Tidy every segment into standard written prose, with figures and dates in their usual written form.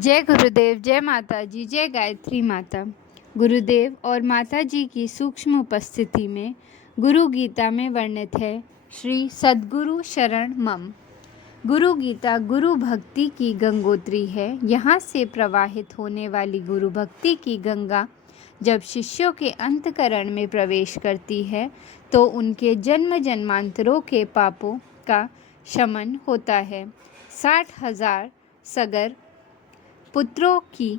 जय गुरुदेव, जय माता जी, जय गायत्री माता। गुरुदेव और माता जी की सूक्ष्म उपस्थिति में गुरु गीता में वर्णित है श्री सद्गुरु शरण मम। गुरु गीता गुरु भक्ति की गंगोत्री है। यहाँ से प्रवाहित होने वाली गुरु भक्ति की गंगा जब शिष्यों के अंतकरण में प्रवेश करती है तो उनके जन्म जन्मांतरों के पापों का शमन होता है। 60,000 सगर पुत्रों की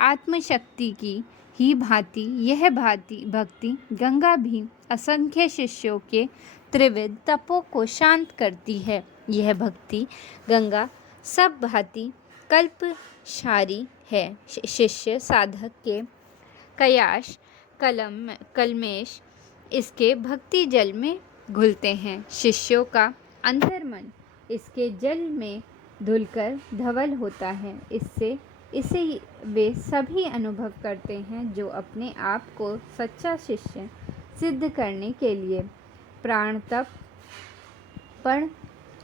आत्मशक्ति की ही भांति यह भक्ति गंगा भी असंख्य शिष्यों के त्रिविध तपों को शांत करती है। यह भक्ति गंगा सब भांति कल्पशारी है। शिष्य साधक के कयाश कलमेश इसके भक्ति जल में घुलते हैं। शिष्यों का अंतर्मन इसके जल में धुलकर धवल होता है। इसे वे सभी अनुभव करते हैं जो अपने आप को सच्चा शिष्य सिद्ध करने के लिए प्राणपण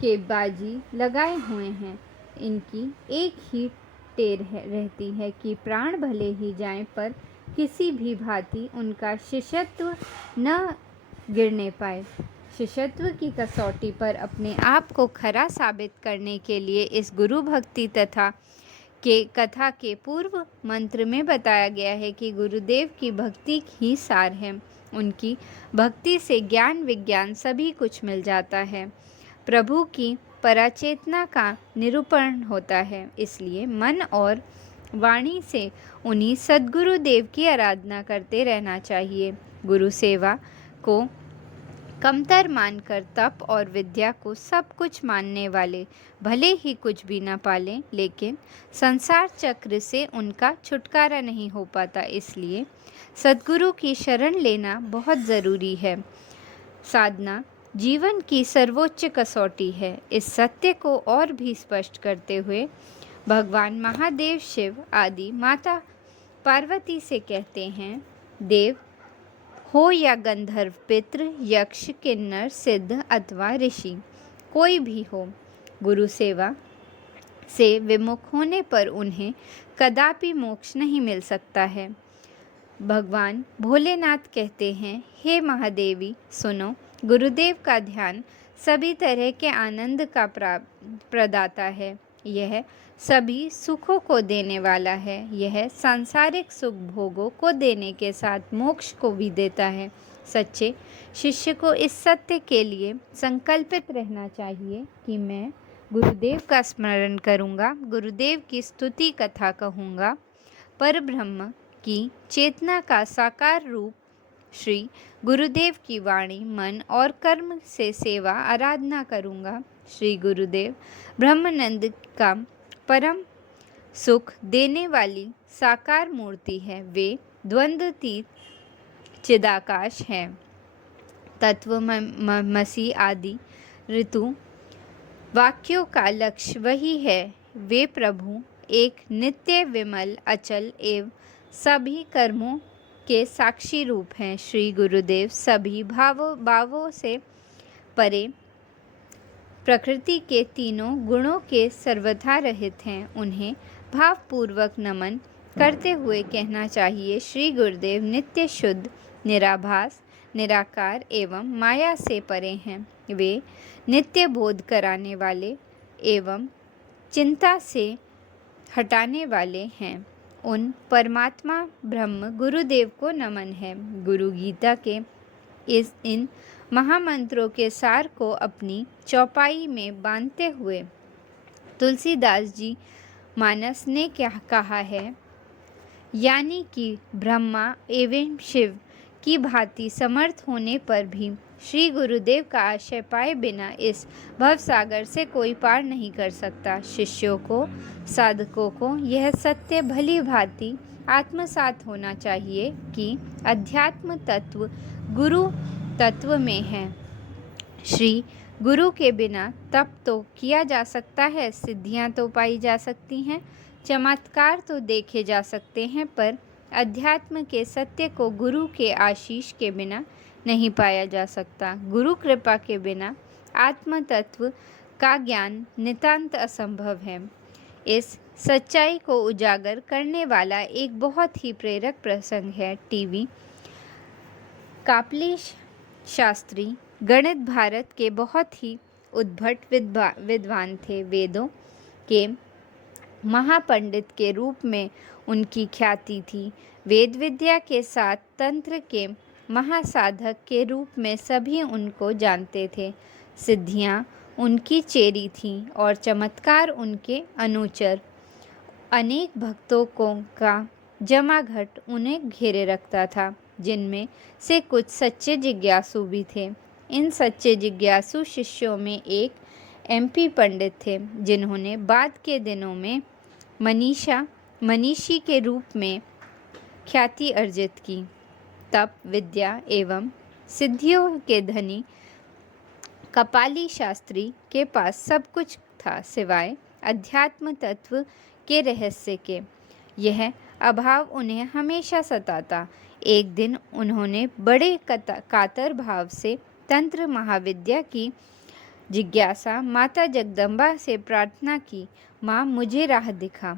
के बाजी लगाए हुए हैं। इनकी एक ही टेर रहती है कि प्राण भले ही जाएं पर किसी भी भांति उनका शिष्यत्व न गिरने पाए। शिष्यत्व की कसौटी पर अपने आप को खरा साबित करने के लिए इस गुरु भक्ति कथा के पूर्व मंत्र में बताया गया है कि गुरुदेव की भक्ति ही सार है। उनकी भक्ति से ज्ञान विज्ञान सभी कुछ मिल जाता है। प्रभु की पराचेतना का निरूपण होता है। इसलिए मन और वाणी से उन्हीं सद्गुरुदेव की आराधना करते रहना चाहिए। गुरु सेवा को कमतर मानकर तप और विद्या को सब कुछ मानने वाले भले ही कुछ भी न पालें, लेकिन संसार चक्र से उनका छुटकारा नहीं हो पाता। इसलिए सद्गुरु की शरण लेना बहुत ज़रूरी है। साधना जीवन की सर्वोच्च कसौटी है। इस सत्य को और भी स्पष्ट करते हुए भगवान महादेव शिव आदि माता पार्वती से कहते हैं, देव हो या गंधर्व, पितृ, यक्ष, किन्नर, सिद्ध अथवा ऋषि, कोई भी हो, गुरु सेवा से विमुख होने पर उन्हें कदापि मोक्ष नहीं मिल सकता है। भगवान भोलेनाथ कहते हैं, हे महादेवी सुनो, गुरुदेव का ध्यान सभी तरह के आनंद का प्रदाता है। यह सभी सुखों को देने वाला है। यह सांसारिक सुख भोगों को देने के साथ मोक्ष को भी देता है। सच्चे शिष्य को इस सत्य के लिए संकल्पित रहना चाहिए कि मैं गुरुदेव का स्मरण करूँगा, गुरुदेव की स्तुति कथा कहूँगा, परब्रह्म की चेतना का साकार रूप श्री गुरुदेव की वाणी, मन और कर्म से सेवा आराधना करूँगा। श्री गुरुदेव ब्रह्मानंद का परम सुख देने वाली साकार मूर्ति है। वे द्वंद्वातीत चिदाकाश हैं। तत्वमसि आदि ऋतु वाक्यों का लक्ष्य वही है। वे प्रभु एक नित्य विमल अचल एवं सभी कर्मों के साक्षी रूप हैं। श्री गुरुदेव सभी भावों से परे प्रकृति के तीनों गुणों के सर्वथा रहित हैं। उन्हें भावपूर्वक नमन करते हुए कहना चाहिए, श्री गुरुदेव नित्य शुद्ध, निराभास, निराकार एवं माया से परे हैं। वे नित्य बोध कराने वाले एवं चिंता से हटाने वाले हैं। उन परमात्मा ब्रह्म गुरुदेव को नमन है। गुरु गीता के इन महामंत्रों के सार को अपनी चौपाई में बांधते हुए तुलसीदास जी मानस ने क्या कहा है, यानी कि ब्रह्मा एवं शिव की भांति समर्थ होने पर भी श्री गुरुदेव का आश्रय पाए बिना इस भवसागर से कोई पार नहीं कर सकता। शिष्यों को, साधकों को यह सत्य भली भांति आत्मसात होना चाहिए कि अध्यात्म तत्व गुरु तत्व में है। श्री गुरु के बिना तप तो किया जा सकता है, सिद्धियां तो पाई जा सकती हैं, चमत्कार तो देखे जा सकते हैं, पर अध्यात्म के सत्य को गुरु के आशीष के बिना नहीं पाया जा सकता। गुरु कृपा के बिना आत्म तत्व का ज्ञान नितांत असंभव है। इस सच्चाई को उजागर करने वाला एक बहुत ही प्रेरक प्रसंग है। टीवी कापिल शास्त्री गणित भारत के बहुत ही उद्भट विद्वान थे। वेदों के महापंडित के रूप में उनकी ख्याति थी। वेद विद्या के साथ तंत्र के महासाधक के रूप में सभी उनको जानते थे। सिद्धियाँ उनकी चेरी थीं और चमत्कार उनके अनुचर। अनेक भक्तों का जमाघट उन्हें घेरे रखता था, जिनमें से कुछ सच्चे जिज्ञासु भी थे। इन सच्चे जिज्ञासु शिष्यों में एक MP पंडित थे, जिन्होंने बाद के दिनों में मनीषी के रूप में ख्याति अर्जित की। तप विद्या एवं सिद्धियों के धनी कपाली शास्त्री के पास सब कुछ था सिवाय अध्यात्म तत्व के रहस्य के। यह अभाव उन्हें हमेशा सताता। एक दिन उन्होंने बड़े कातर भाव से तंत्र महाविद्या की जिज्ञासा माता जगदम्बा से प्रार्थना की। माँ, मुझे राह दिखा।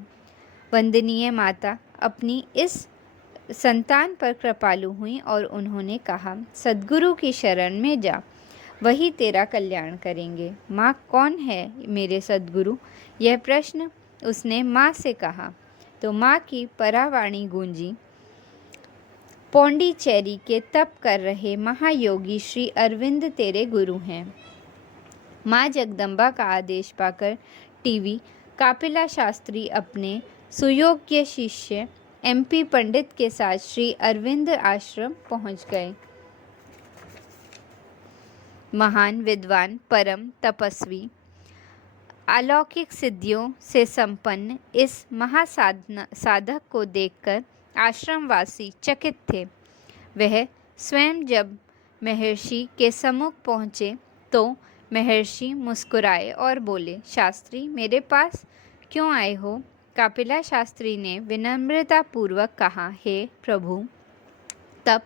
वंदनीय माता अपनी इस संतान पर कृपालु हुई और उन्होंने कहा, सद्गुरु की शरण में जा, वही तेरा कल्याण करेंगे। माँ, कौन है मेरे सद्गुरु? यह प्रश्न उसने माँ से कहा तो माँ की परावाणी गूंजी। पौंडीचेरी के तप कर रहे महायोगी श्री अरविंद तेरे गुरु हैं। माँ जगदम्बा का आदेश पाकर टीवी कापिला शास्त्री अपने सुयोग्य शिष्य MP पंडित के साथ श्री अरविंद आश्रम पहुंच गए। महान विद्वान, परम तपस्वी, अलौकिक सिद्धियों से संपन्न इस महासाधक को देखकर आश्रमवासी चकित थे। वह स्वयं जब महर्षि के सम्मुख पहुँचे तो महर्षि मुस्कुराए और बोले, शास्त्री, मेरे पास क्यों आए हो? कापिला शास्त्री ने विनम्रतापूर्वक कहा, हे प्रभु, तप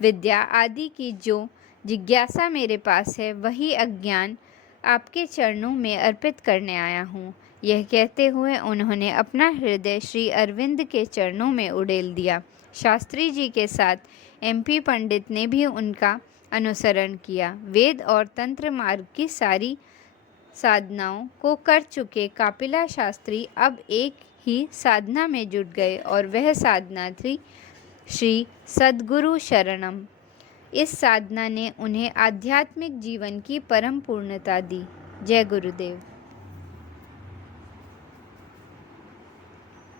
विद्या आदि की जो जिज्ञासा मेरे पास है, वही अज्ञान आपके चरणों में अर्पित करने आया हूँ। यह कहते हुए उन्होंने अपना हृदय श्री अरविंद के चरणों में उड़ेल दिया। शास्त्री जी के साथ MP पंडित ने भी उनका अनुसरण किया। वेद और तंत्र मार्ग की सारी साधनाओं को कर चुके कापिला शास्त्री अब एक ही साधना में जुट गए और वह साधना थी श्री सद्गुरु शरणम। इस साधना ने उन्हें आध्यात्मिक जीवन की परम पूर्णता दी। जय गुरुदेव।